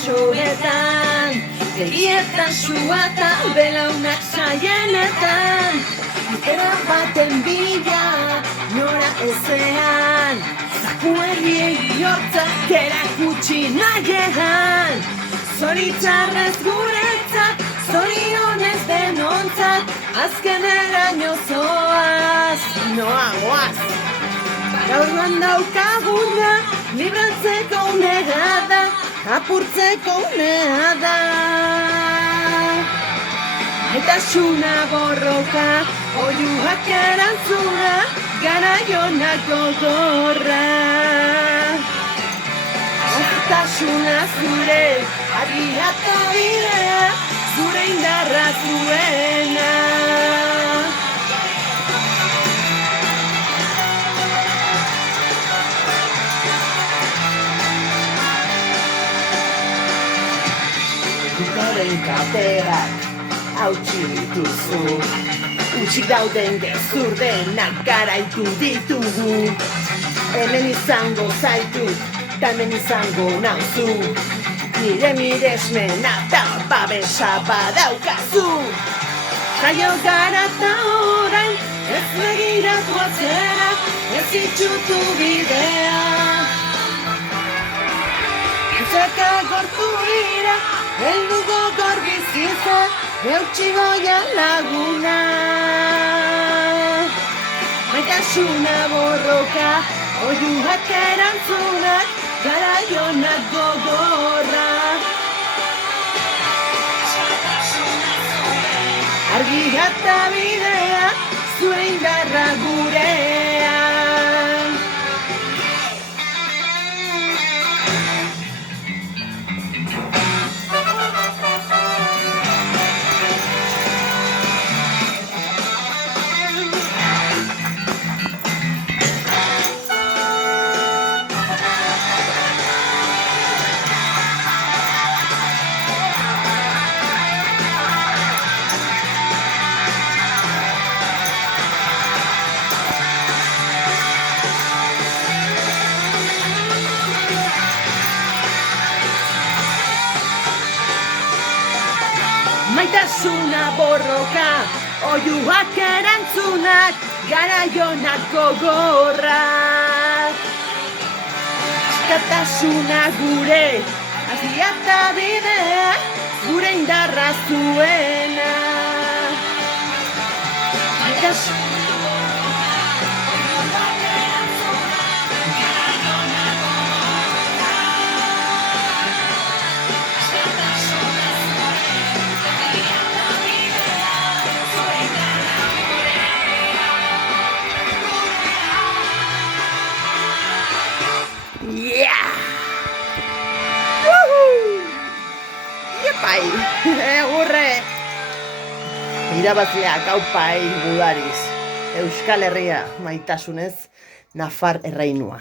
basoetan, begietan sua eta belaunak saienetan, era baten bila, nora ezean, zakuerriei bihortzak erakutsi nahian, zoritzarrez guretzat, zorionez denontzat, azkeneraino zoaz, noa goaz. Gaurban daukaguna, libratzeko unea da, apurtzeko unea da. Maitasuna borroka, oiuak erantzuna, garaionak gogorra. Maitasuna zure, argia eta bidea, zure indarra zuena. Dukaren katerak hautsi dituzu, utxik dauden gezur denak garaitu ditugu. Hemen izango zaitut, eta hemen izango nauzu, nire miresmena eta babesa badaukazu. Jaio gara eta orain, ez begiratu atzera, ez itxutu bidea. Zeka gortu dira, helduko gorbizitza, eutxi goian laguna. Maitasuna borroka, oiuak erantzunak, garaionak gogorra. Argia eta bidea, zure indarra gurean. Maitasuna borroka, oiuak erantzunak, garaionak gogorra. Askatasuna gure, azia eta bidea, gure indarra zuena. Maitasuna Iepai, egurre! Irabazleak haupai gudariz. Euskal Herria maitasunez, Nafar erreinua.